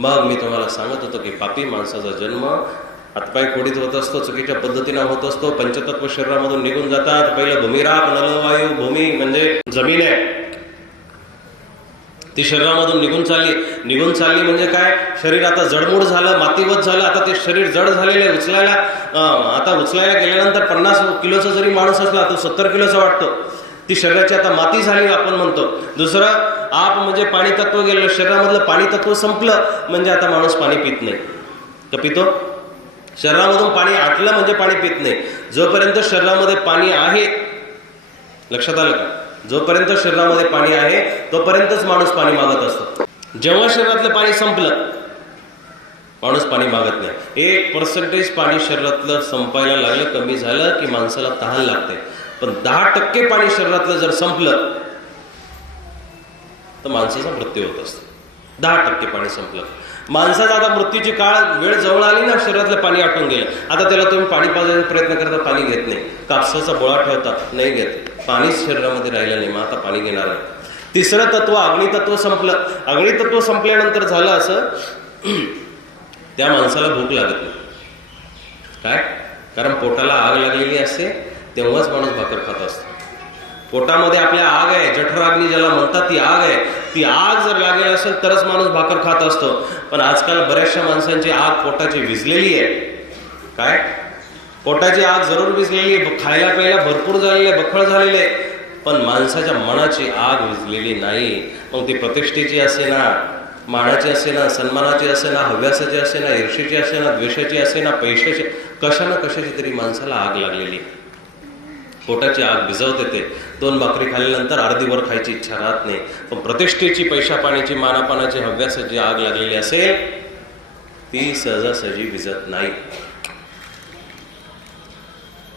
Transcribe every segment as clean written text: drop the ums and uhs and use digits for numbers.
मग मी तुम्हाला सांगत होतो की पापी माणसाचा जन्म हातपाय कोडीत होत असतो, चुकीच्या पद्धतीनं होत असतो, पंचतत्व शरीरामधून निघून जातात. पहिलं भूमिराप, नलवायू. भूमी म्हणजे जमीन आहे, ती शरीरामधून निघून चालली म्हणजे काय, शरीर आता जडमूड झालं, मातीवत झालं. आता ते शरीर जड झालेलं आहे, उचलायला गेल्यानंतर 50 किलोचा जरी माणूस असला तो 70 किलोचा वाटतो. ती शरीराची आता माती झाली आपण म्हणतो. दुसरं आप म्हणजे पाणी तत्व गेलं, शरीरामधलं पाणी तत्व संपलं म्हणजे आता माणूस पाणी पित नाही. तर पितो, शरीरामधून पाणी आटलं म्हणजे पाणी पित नाही. जोपर्यंत शरीरामध्ये पाणी आहे, लक्षात आलं का, जोपर्यंत शरीरामध्ये पाणी आहे तोपर्यंतच माणूस पाणी मागत असतो. जेव्हा शरीरातलं पाणी संपलं माणूस पाणी मागत नाही. 1% पाणी शरीरातलं संपायला लागलं, कमी झालं की माणसाला तहान लागते. पण 10% पाणी शरीरातलं जर संपलं तर माणसाचा मृत्यू होत असतो. 10% पाणी संपलं, माणसाचा आता मृत्यूची वेळ जवळ आली ना, शरीरातलं पाणी आटून गेलं. आता त्याला तुम्ही पाणी पाजायचा प्रयत्न करता, पाणी घेत नाही. कापसाचा बोळा ठेवता, नाही घेत, पाणीच शरीरामध्ये राहिलं नाही, मग आता पाणी घेणार नाही. तिसरं तत्व अग्नितत्व संपलं. अग्नितत्व संपल्यानंतर झालं असं, त्या माणसाला भूक लागत नाही. काय, कारण पोटाला आग लागलेली असते, तेव्हाच माणूस भाकर खात असतो. पोटामध्ये आपल्या आग आहे, जठराग्नी ज्याला म्हणतात, ती आग आहे. ती आग जर लागेल असेल तरच माणूस भाकर खात असतो. पण आजकाल बऱ्याचशा माणसांची आग पोटाची विझलेली आहे. काय, पोटाची आग जरूर विझलेली आहे, खायला प्यायला भरपूर झालेले, बखळ झालेले, पण माणसाच्या मनाची आग विझलेली नाही. मग ती प्रतिष्ठेची असे ना, मानाची असे ना, सन्मानाची असे ना, हव्यासाची असे ना, ईर्षेची असे ना, द्वेषाची असे ना, पैशाची, कशाची तरी माणसाला आग लागलेली. पोटाची आग भिजवते ते. 2 भाकरी खाल्ल्यानंतर अर्धी वर खायची इच्छा राहत नाही. पण प्रतिष्ठेची, पैशा पाण्याची, मानापानाची, हव्यासाची आग लागलेली असेल ती सहजासहजी विझत नाही.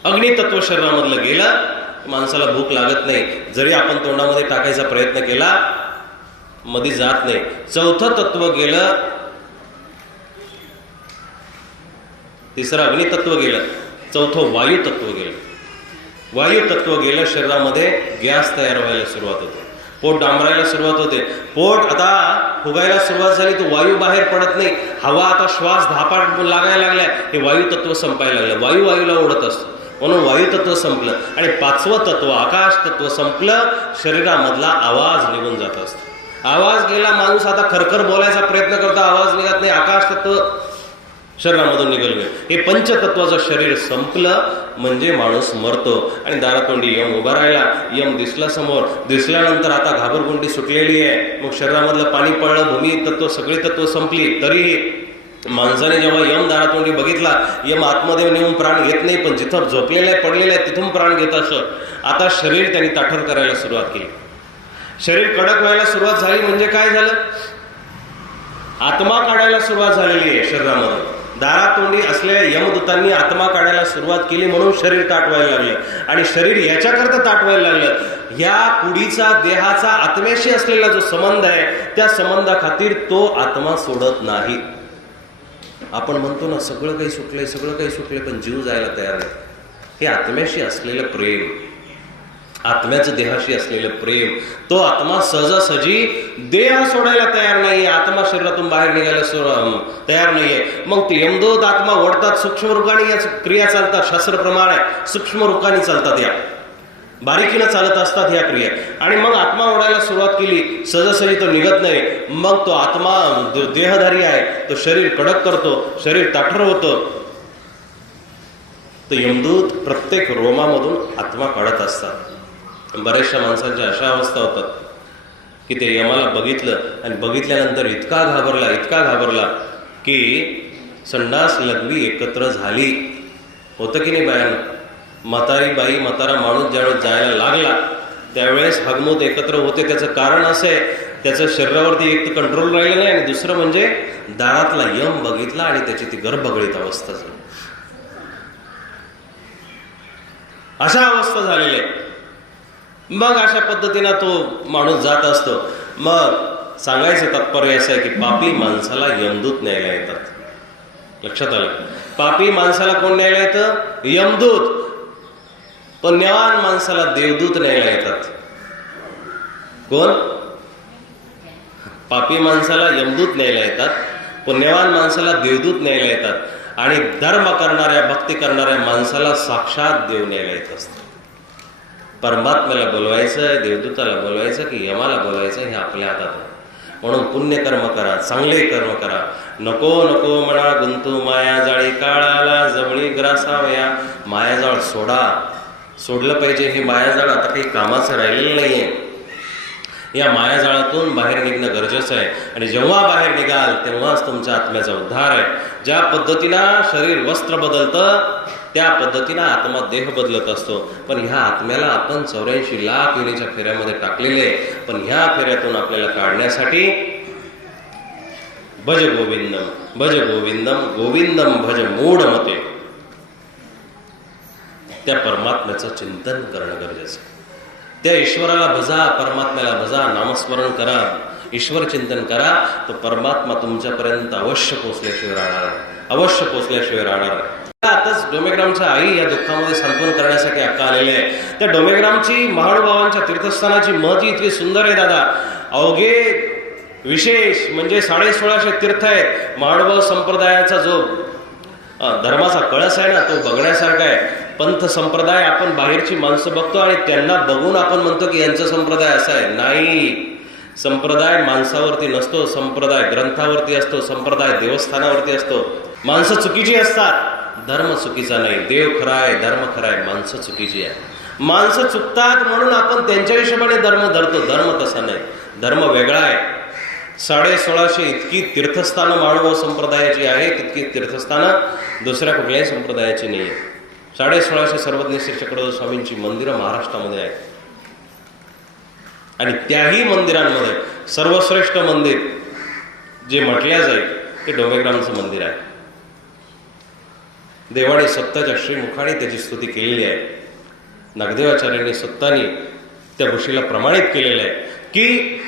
अग्नितत्व शरीरामधलं गेलं, माणसाला भूक लागत नाही. जरी आपण तोंडामध्ये टाकायचा प्रयत्न केला मध्ये जात नाही. चौथं तत्व गेलं, तिसरं अग्नितत्व गेलं, चौथं वायू तत्व गेलं. वायू तत्व गेलं, शरीरामध्ये गॅस तयार व्हायला सुरुवात होते, पोट डांबरायला सुरुवात होते. पोट आता फुगायला सुरुवात झाली, तो वायू बाहेर पडत नाही. हवा आता श्वास धापाट लागायला लागलाय, हे वायू तत्व संपायला लागलं. वायूला ओढत असतो, म्हणून वायू तत्व संपलं. आणि 5वं तत्व आकाश तत्व संपलं, शरीरामधला आवाज निघून जात असतो. आवाज गेला, माणूस आता खरखर बोलायचा प्रयत्न करतो, आवाज निघत नाही, आकाश तत्व शरीरामधून निघालं. हे पंचतत्वाचं शरीर संपलं म्हणजे माणूस मरतो. आणि दारातोंडी यम उभा राहिला, यम दिसला समोर, दिसल्यानंतर आता घाबरगुंडी सुटलेली आहे. मग शरीरामधलं पाणी पडलं, भूमी तत्व, सगळी तत्व संपली. तरीही माणसाने जेव्हा यम दारातोंडी बघितला, यम आतमध्ये नेऊन प्राण घेत नाही, पण जिथं झोपलेलं आहे, पडलेलं आहे, तिथून प्राण घेत असं. आता शरीर त्यांनी ताठर करायला सुरुवात केली. शरीर कडक व्हायला सुरुवात झाली म्हणजे काय झालं, आत्मा काढायला सुरुवात झालेली आहे शरीरामध्ये. दारातोंडी असलेल्या यमदूतांनी आत्मा काढायला सुरुवात केली, म्हणून शरीर ताट व्हायला लागलं. आणि शरीर याच्याकरता ताट व्हायला लागलं, ह्या कुडीचा, देहाचा आत्म्याशी असलेला जो संबंध आहे, त्या संबंधाखातीर तो आत्मा सोडत नाही. आपण म्हणतो ना, सगळं काही सुटलंय, पण जीव जायला तयार नाही. हे आत्म्याशी असलेलं प्रेम, आत्म्याचं देहाशी असलेलं प्रेम, तो आत्मा सहजासहजी देह सोडायला तयार नाहीये, आत्मा शरीरातून बाहेर निघायला तयार नाहीये. मग ते यमदूत आत्मा ओढतात, सूक्ष्म रूपाने या क्रिया चालतात, शास्त्रप्रमाणे सूक्ष्म रूपाने चालतात, या बारीकीनं चालत असतात ह्या क्रिया. आणि मग आत्मा ओढायला सुरुवात केली, सहजासहजी तो निघत नाही. मग तो आत्मा देहधारी आहे, तो शरीर कडक करतो, शरीर ताठर होतं. तो यमदूत प्रत्येक रोमामधून आत्मा काढत असतात. बऱ्याचशा माणसांच्या अशा अवस्था होतात की ते यमाला बघितलं आणि बघितल्यानंतर इतका घाबरला की संडास लघवी एकत्र झाली. होतं की नाही बायांना, म्हातारा माणूस ज्यावेळेस जायला लागला त्यावेळेस हगमूत एकत्र होते. त्याचं कारण असं आहे, त्याचं शरीरावरती एक तर कंट्रोल राहिलं नाही, आणि दुसरं म्हणजे दारातला यम बघितला आणि त्याची ती गर्भगळीत अवस्था झाली. अशा अवस्था झालेल्या आहे. मग अशा पद्धतीनं तो माणूस जात असतो. मग सांगायचं तात्पर्य असं आहे की पापी माणसाला यमदूत न्यायला येतात. लक्षात आलं, पापी माणसाला कोण न्यायला येतं, यमदूत. पण ज्ञान माणसाला देवदूत न्यायला येतात. कोण, पापी माणसाला यमदूत न्यायला येतात, पुण्यवान माणसाला देवदूत न्यायला येतात आणि धर्म करणाऱ्या भक्ती करणाऱ्या माणसाला साक्षात देव न्यायला येत असतं. परमात्म्याला बोलवायचं, देवदूताला बोलवायचं की यमाला बोलवायचं हे आपल्या हातात आहे. म्हणून पुण्यकर्म करा, चांगले कर्म करा. नको नको म्हणा गुंतू माया जाळी, काळाला जवळी ग्रासावया. मायाजाळ सोडा, सोडलं पाहिजे. हे मायाजाळ आता काही कामाचं राहिलेलं नाहीये. या मायाजाळातून बाहेर निघणं गरजेचं आहे. आणि जेव्हा बाहेर निघाल तेव्हाच तुमच्या आत्म्याचा उद्धार आहे. ज्या पद्धतीनं शरीर वस्त्र बदलतं त्या पद्धतीनं आत्मा देह बदलत असतो. पण ह्या आत्म्याला आपण 84 लाख योनीच्या फेऱ्यामध्ये टाकलेले. पण ह्या फेऱ्यातून आपल्याला काढण्यासाठी भज गोविंदम, भज गोविंदम, गोविंदम भज मूढमते, त्या परमात्म्याचं चिंतन करणं गरजेचं आहे. त्या ईश्वराला भजा, परमात्म्याला भजा, नामस्मरण करा, ईश्वर चिंतन करा. तो परमात्मा तुमच्यापर्यंत अवश्य पोचल्याशिवाय राहणार आहे, अवश्य पोचल्याशिवाय राहणार आहे. आताच डोमेग्रामच्या आई या दुःखामध्ये सांत्वन करण्यासाठी अक्का आलेले आहे. त्या डोमेग्रामची महानुभावांच्या तीर्थस्थानाची महती इतकी सुंदर आहे दादा. अवघे विशेष म्हणजे 1650 तीर्थ आहेत. महानुभाव संप्रदायाचा जो धर्माचा कळस आहे ना तो बघण्यासारखा आहे. पंथ संप्रदाय आपण बाहेरची माणसं बघतो आणि त्यांना बघून आपण म्हणतो की यांचा संप्रदाय असा आहे. नाही, संप्रदाय माणसावरती नसतो, संप्रदाय ग्रंथावरती असतो, संप्रदाय देवस्थानावरती असतो. माणसं चुकीची असतात, धर्म चुकीचा नाही. देव खरा आहे, धर्म खरा आहे, माणसं चुकीची आहे. माणसं चुकतात म्हणून आपण त्यांच्या हिशोबाने धर्म धरतो. धर्म तसा नाही, धर्म वेगळा आहे. 1650 इतकी तीर्थस्थानं मानव संप्रदायाची आहे, तितकी तीर्थस्थानं दुसऱ्या कुठल्याही संप्रदायाची नाही आहे. 1650 सर्वज्ञ श्री चक्रधर स्वामींची मंदिरं महाराष्ट्रामध्ये आहेत. आणि त्याही मंदिरांमध्ये सर्वश्रेष्ठ मंदिर जे म्हटल्या जाईल ते डोमेग्रामचं मंदिर आहे. देवाने स्वतःच्या श्रीमुखाने त्याची स्तुती केलेली आहे. नागदेवाचार्यांनी स्वतःने त्या गोष्टीला प्रमाणित केलेलं आहे की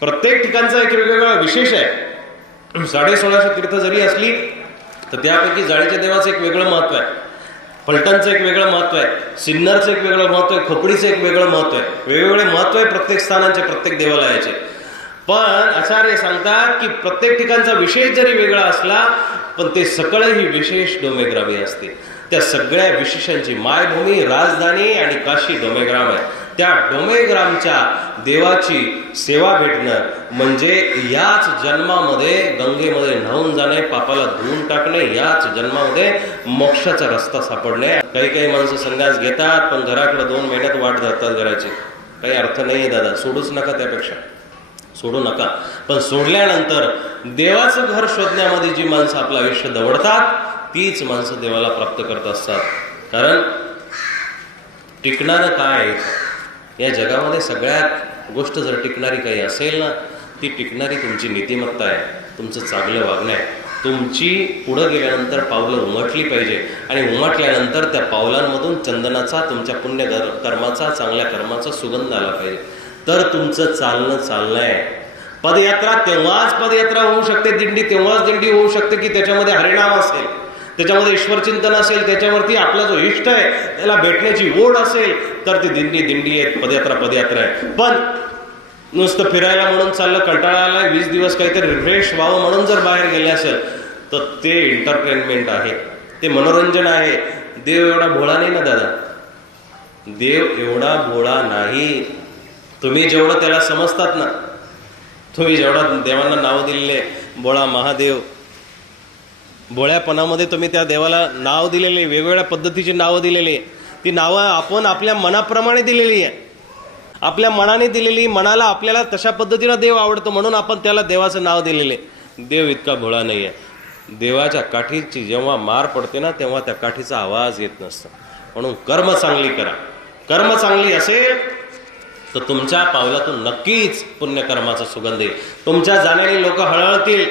प्रत्येक ठिकाणचा एक वेगवेगळा विशेष आहे. 1650 तीर्थ जरी असली तर त्यापैकी जाळीच्या देवाचं एक वेगळं महत्व आहे, फलटणचं एक वेगळं महत्व आहे, सिन्नरचं एक वेगळं महत्व आहे, खोपडीचं एक वेगळं महत्व आहे. वेगवेगळे महत्व आहे प्रत्येक स्थानांचे, प्रत्येक देवालयाचे. पण आचार्य सांगतात की प्रत्येक ठिकाणचा विशेष जरी वेगळा असला पण ते सकळही विशेष डोमेग्रामी असते. त्या सगळ्या विशेषांची मायभूमी, राजधानी आणि काशी डोमेग्राम आहे. त्या डोमेग्रामच्या देवाची सेवा भेटणं म्हणजे याच जन्मामध्ये गंगेमध्ये न्हावून जाणे, पापाला धुवून टाकणे, याच जन्मामध्ये मोक्षाचा रस्ता सापडणे. काही काही माणसं संन्यास घेतात पण घराकडे 2 महिन्यात वाट धरतात घराची. काही अर्थ नाही दादा, सोडूच नका, त्यापेक्षा सोडू नका. पण सोडल्यानंतर देवाचं घर शोधण्यामध्ये जी माणसं आपलं आयुष्य दवडतात तीच माणसं देवाला प्राप्त करत असतात. कारण टिकणारं काय या जगामध्ये सगळ्यात गोष्ट जर टिकणारी काही असेल ना ती टिकणारी तुमची नीतिमत्ता आहे, तुमचं चांगलं वागणं आहे. तुमची पुढं गेल्यानंतर पावलं उमटली पाहिजे आणि उमटल्यानंतर त्या पावलांमधून चंदनाचा, तुमच्या पुण्य कर्माचा, चांगल्या कर्माचा सुगंध आला पाहिजे. तर तुमचं चालणं आहे. पदयात्रा तेव्हाच पदयात्रा होऊ शकते, दिंडी तेव्हाच दिंडी होऊ शकते की त्याच्यामध्ये हरिनाम असेल, त्याच्यामध्ये ईश्वरचिंतन असेल, त्याच्यावरती आपला जो इष्ट आहे त्याला भेटण्याची ओढ असेल तर ती दिंडी आहे, पदयात्रा आहे. पण नुसतं फिरायला म्हणून चाललं, कंटाळा आला, 20 दिवस काहीतरी रिफ्रेश व्हावं म्हणून जर बाहेर गेले असेल तर ते एंटरटेनमेंट आहे, ते मनोरंजन आहे. देव एवढा भोळा नाही ना दादा, देव एवढा भोळा नाही. तुम्ही जेवढं त्याला समजतात ना, तुम्ही जेवढं देवांना नाव दिलेले भोळा महादेव, भोळ्यापणामध्ये तुम्ही त्या देवाला नाव दिलेले, वेगवेगळ्या पद्धतीची नावं दिलेली, ती नावं आपण आपल्या मनाप्रमाणे दिलेली आहे, आपल्या मनाने दिलेली. मनाला आपल्याला तशा पद्धतीनं देव आवडतो म्हणून आपण त्याला देवाचं नाव दिलेले. देव इतका भोळा नाही आहे. देवाच्या काठीची जेव्हा मार पडते ना तेव्हा त्या काठीचा आवाज येत नसतो. म्हणून कर्म चांगली करा. कर्म चांगली असेल तर तुमच्या पावलातून नक्कीच पुण्यकर्माचा सुगंध येईल. तुमच्या जाण्याने लोक हळहळतील,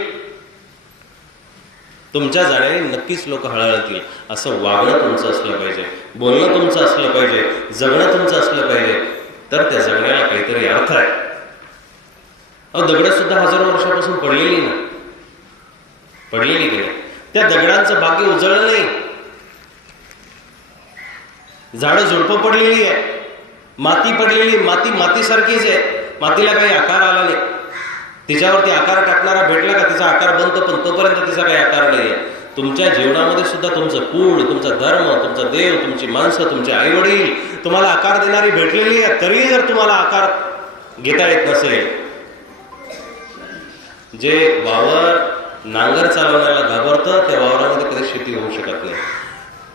तुमच्या जाण्याने नक्कीच लोक हळहळतील. असं वागणं तुमचं असलं पाहिजे, बोलणं तुमचं असलं पाहिजे, जगणं तुमचं असलं पाहिजे. तर त्या जगण्याला काहीतरी अर्थ आहे. दगड सुद्धा हजारो वर्षापासून पडलेली ना, पडलेली की नाही? त्या दगडांचं भाग्य उजळलं नाही. झाडं झुडपं पडलेली आहे, माती पडलेली, माती मातीसारखीच आहे, मातीला काही आकार आला नाही. तिच्यावरती आकार टाकणारा भेटला का तिचा आकार बनतो, पण तोपर्यंत तिचा काही आकार नाहीये. तुमच्या जीवनामध्ये सुद्धा तुमचं कुळ, तुमचा धर्म, तुमचा देव, तुमची माणसं, तुमचे आई वडील तुम्हाला आकार देणारी भेटलेली आहे. तरी जर तुम्हाला आकार घेता येत नसेल, जे वावर नांगर चालवण्याला घाबरतं त्या वावरामध्ये कधी शेती होऊ शकत नाही.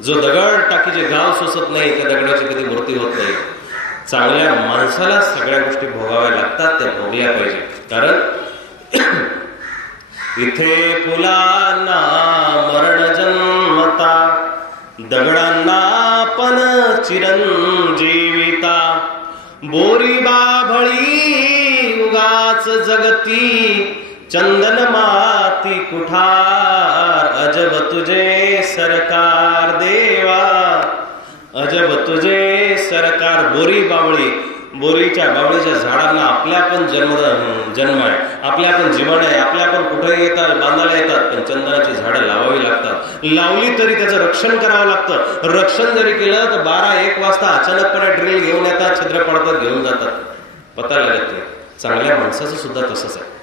जो दगड टाकीचे गाव सोसत नाही त्या दगडाची कधी मूर्ती होत नाही. चांगल्या माणसाला सगळ्या गोष्टी भोगाव्या लागतात, त्या भोगल्या पाहिजे. कारण इथे फुलांना मरण जन्मता, दगडांना पण चिरंजीविता. बोरी बाभळी उगाच जगती, चंदन माती कुठार. अजब तुझे सरकार देवा, अजब तुझे सरकार. बोरी बावळी, बोरीच्या बावळीच्या झाडांना आपल्या पण जन्म आहे, आपल्या पण जीवन आहे, आपल्या पण कुठेही येतात, बांधायला येतात, पण चंदनाची झाडं लावावी लागतात. लावली तरी त्याचं रक्षण करावं लागतं. रक्षण जरी केलं तर 12-1 वाजता अचानकपणे ड्रिल घेऊन येतात, छिद्र पडतात, घेऊन जातात, पता लागत नाही. चांगल्या माणसाचं सुद्धा तसंच आहे,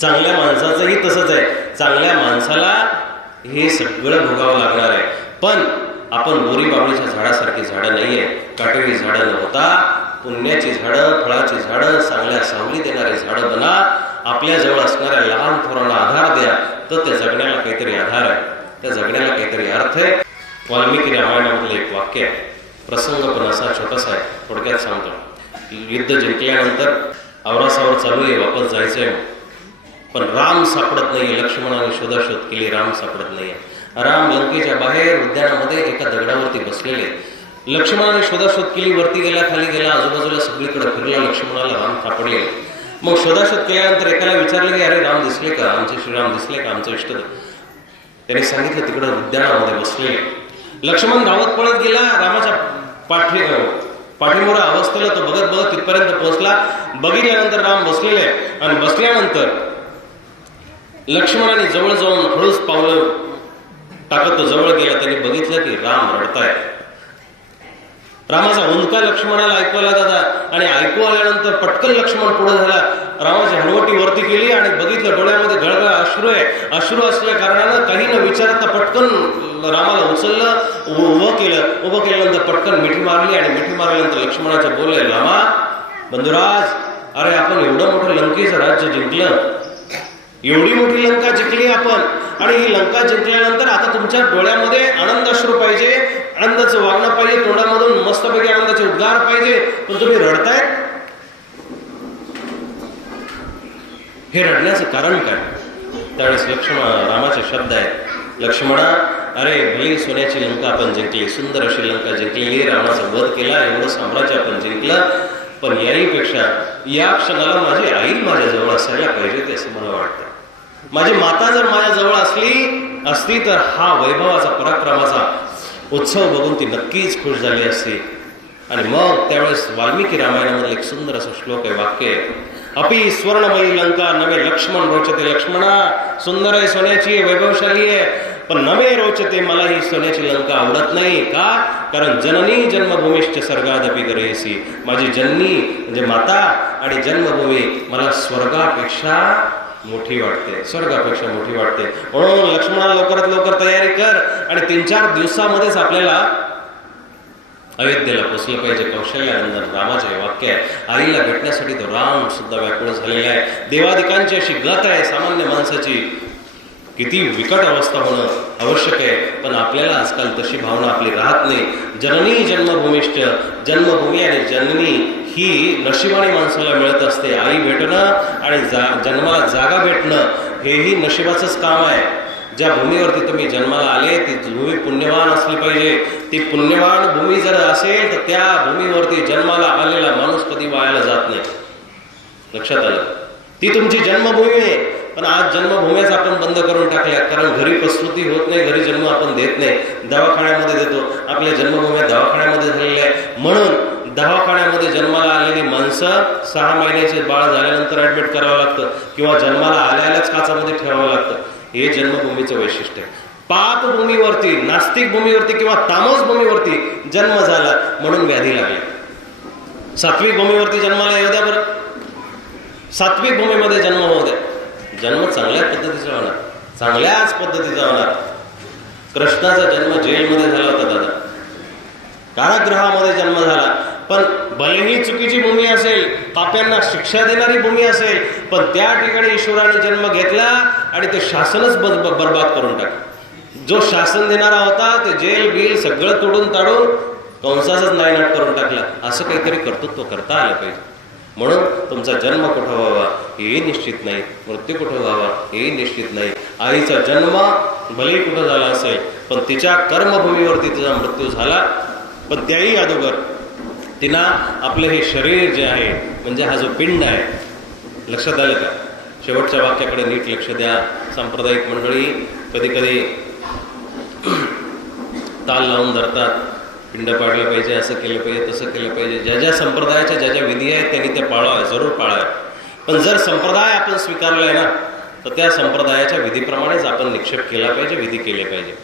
चांगल्या माणसाचंही तसंच आहे. चांगल्या माणसाला हे सगळं भोगावं लागणार आहे. पण आपण बोरी बाबळीच्या झाडासारखी झाडं नाहीये, काटेरी झाडं न होता पुण्याची झाडं, फळाची झाडं, चांगल्या सावली देणारी झाडं बना. आपल्या जवळ असणाऱ्या लहान थोरांना आधार द्या, तर त्या जगण्याला काहीतरी आधार आहे, त्या जगण्याला काहीतरी अर्थ आहे. वाल्मिकी रामायणामधलं एक वाक्य आहे, प्रसंग पण असा छोटासा आहे, थोडक्यात सांगतो. युद्ध जिंकल्यानंतर आवरासावर चालू आहे, वापस जायचंय, पण राम सापडत नाहीये. लक्ष्मणाने शोधाशोध केली, राम सापडत नाहीये. राम लंकेच्या बाहेर उद्यानामध्ये एका दगडावरती बसलेले. लक्ष्मणाने शोधाशोध केली, वरती गेला, खाली गेला, आजूबाजूला सगळीकडे फिरला, लक्ष्मणाला राम सापडले. मग शोधाशोध केल्यानंतर एकाला विचारलं की अरे राम दिसले का, आमचे श्रीराम दिसले का, आमचं इष्ट. त्याने सांगितलं तिकडे उद्यानामध्ये बसलेले. लक्ष्मण धावत पळत गेला, रामाच्या पाठीमोरा अवस्थेला तो बघत बघत तिथपर्यंत पोहोचला. बघितल्यानंतर राम बसलेले, आणि बसल्यानंतर लक्ष्मणाने जवळ जाऊन हळूच पावलं टाकत तो जवळ गेला. त्यांनी बघितलं की राम रडताय. रामाचा हुंदका लक्ष्मणाला ऐकू आला दादा, आणि ऐकू आल्यानंतर पटकन लक्ष्मण पुढे झाला, रामाची हळवटी वरती केली आणि बघितलं डोळ्यामध्ये गळगळ अश्रू आहे. अश्रू असल्या कारणानं काही न विचारता पटकन रामाला उचललं, उभं केल्यानंतर पटकन मिठी मारली, आणि मिठी मारल्यानंतर लक्ष्मणाचे बोलले, रामा बंधुराज, अरे आपण एवढं मोठं लंकेचं राज्य जिंकलं, एवढी मोठी लंका जिंकली आपण, आणि ही लंका जिंकल्यानंतर आता तुमच्या डोळ्यामध्ये आनंद अश्रू पाहिजे, आनंदाचं वागणं पाहिजे, तोंडामधून मस्तपैकी आनंदाचे उद्गार पाहिजे, पण तुम्ही रडताय. हे रडण्याचं कारण काय? त्यावेळेस रामाचे शब्द आहेत, लक्ष्मणा, अरे भली सोन्याची लंका आपण जिंकली, सुंदर अशी लंका जिंकलेली, रावणाचा वध केला, एवढं साम्राज्य आपण जिंकलं, पण याहीपेक्षा या क्षणाला माझी आई माझ्या जवळ असायला पाहिजे ते असं मला वाटतं. माझी माता जर माझ्या जवळ असती तर हा वैभवाचा, पराक्रमाचा उत्सव बघून ती नक्कीच खुश झाली असती. आणि मग त्यावेळेस वाल्मिकी रामायणामधलं एक सुंदर असं श्लोक आहे, वाक्य आहे, अपि स्वर्णमयी लंका नवे लक्ष्मण रोचते. लक्ष्मणा, सुंदर आहे, सोन्याची आहे, वैभवशाली आहे, पण नवे रोचते, मला ही सोन्याची लंका आवडत नाही. का? कारण जननी जन्मभूमीश्च स्वर्गादपि गरेसी. माझी जननी म्हणजे माता आणि जन्मभूमी मला स्वर्गापेक्षा मोठी वाटते, स्वर्गापेक्षा मोठी वाटते. म्हणून लक्ष्मणा लवकरात लवकर तयारी कर, आणि 3-4 दिवसामध्येच आपल्याला अयोध्येला पोचलं पाहिजे. कौशल्यानंदन रामाचे वाक्य आहे. आईला भेटण्यासाठी तो राम सुद्धा व्याकुळ झालेला आहे. देवादिकांची अशी गत आहे, सामान्य माणसाची किती विकट अवस्था होणं आवश्यक आहे, पण आपल्याला आजकाल तशी भावना आपली राहत नाही. जननी जन्मभूमीष्ट, जन्मभूमी आणि जननी ही नशिबाने माणसाला मिळत असते. आई भेटणं आणि जन्माला जागा भेटणं हेही नशिबाचंच काम आहे. ज्या भूमीवरती तुम्ही जन्माला आले ती भूमी पुण्यवान असली पाहिजे. ती पुण्यवान भूमी जर असेल तर त्या भूमीवरती जन्माला आलेला माणूस कधी वायाला जात नाही. लक्षात आलं? ती तुमची जन्मभूमी आहे, पण आज जन्मभूमीच आपण बंद करून टाकल्या, कारण घरी प्रस्तुती होत नाही, घरी जन्म आपण देत नाही, दवाखान्यामध्ये देतो. आपल्या जन्मभूमी दवाखान्यामध्ये झालेल्या आहे, म्हणून दवाखान्यामध्ये जन्माला आलेली माणसं 6 महिन्याचे बाळ झाल्यानंतर ऍडमिट करावं लागतं, किंवा जन्माला आल्यालाच काचामध्ये ठेवावं लागतं. हे जन्मभूमीचं वैशिष्ट्य आहे. पाप भूमीवरती, नास्तिक भूमीवरती किंवा तामस भूमीवरती जन्म झाला म्हणून व्याधी लागली. सात्विक भूमीवरती जन्माला येऊ द्या बरं. सात्विक भूमीमध्ये जन्म होऊ द्या, जन्म चांगल्या पद्धतीचा होणार, चांगल्याच पद्धतीचा होणार. कृष्णाचा जन्म जेलमध्ये झाला होता दादा, कारागृहामध्ये जन्म झाला. पण भलेही चुकीची भूमी असेल, पाप्यांना शिक्षा देणारी भूमी असेल, पण त्या ठिकाणी ईश्वराने जन्म घेतला आणि ते शासनच बर्बाद करून टाकलं. जो शासन देणारा होता ते जेल बिल सगळं तोडून ताडून कंसाचाच नायनाट करून टाकला. असं काहीतरी कर्तृत्व करता आलं पाहिजे. म्हणून तुमचा जन्म कुठं व्हावा हेही निश्चित नाही, मृत्यू कुठं व्हावा हेही निश्चित नाही. आईचा जन्म भलेही कुठं झाला असेल, पण तिच्या कर्मभूमीवरती तिचा मृत्यू झाला. पण त्याही अगोदर तिनं आपलं हे शरीर जे आहे, म्हणजे हा जो पिंड आहे, लक्षात आलं का? शेवटच्या वाक्याकडे नीट लक्ष द्या. सांप्रदायिक मंडळी कधी कधी ताल लावून धरतात, पिंड पाडलं पाहिजे, असं केलं पाहिजे, तसं केलं पाहिजे. ज्या ज्या संप्रदायाच्या ज्या ज्या विधी आहेत त्यांनी ते पाळावे, जरूर पाळावे. पण जर संप्रदाय आपण स्वीकारलाय ना, तर त्या संप्रदायाच्या विधीप्रमाणेच आपण निक्षेप केला पाहिजे, विधी केले पाहिजे.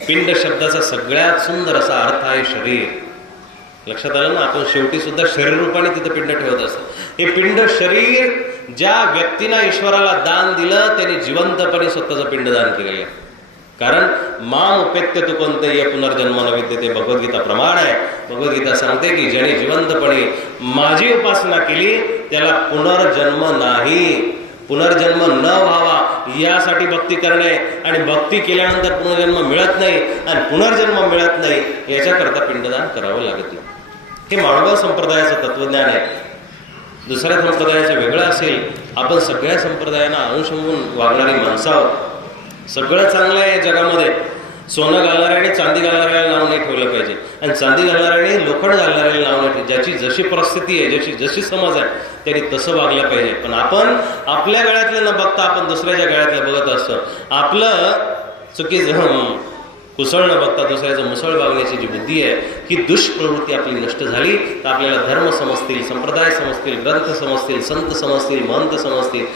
पिंड शब्दाचा सगळ्यात सुंदर असा अर्थ आहे शरीर. लक्षात आलं ना? आपण शेवटी सुद्धा शरीर रूपाने तिथं पिंड ठेवत असतो. हे पिंड शरीर ज्या व्यक्तीला ईश्वराला दान दिलं त्याने जिवंतपणे स्वतःचं पिंड दान केलेलं आहे. कारण माम उपेत्य तू कोणते पुनर्जन्म न विद्यते, भगवद्गीता प्रमाण आहे. भगवद्गीता सांगते की ज्याने जिवंतपणे माझी उपासना केली त्याला पुनर्जन्म नाही, पुनर्जन्म न व्हावा यासाठी भक्ती करणे, आणि भक्ती केल्यानंतर पुनर्जन्म मिळत नाही आणि पुनर्जन्म मिळत नाही याच्याकरता पिंडदान करावं लागत नाही. हे माळवा संप्रदायाचं तत्वज्ञान आहे. दुसऱ्या संप्रदायाचं वेगळं असेल. आपण सगळ्या संप्रदायांना अनुसरून वागणारी माणसं आहोत. सगळं चांगलं आहे जगामध्ये. सोनं घालणाऱ्याने चांदी घालणाऱ्याला नाव नाही ठेवलं पाहिजे, आणि चांदी घालणाऱ्याने लोखंड घालणाऱ्याला नाव नाही ठेवलं. ज्याची जशी परिस्थिती आहे, जशी समज आहे त्यांनी तसं वागलं पाहिजे. पण आपण आपल्या गळ्यातलं न बघता आपण दुसऱ्याच्या गळ्यातलं बघत असतो. आपलं चुकीचं कुसळ न बघता दुसऱ्याचं मुसळ वागण्याची जी बुद्धी आहे, ही दुष्प्रवृत्ती आपली नष्ट झाली तर आपल्याला धर्म समजतील, संप्रदाय समजतील, ग्रंथ समजतील, संत समजतील, महंत समजतील.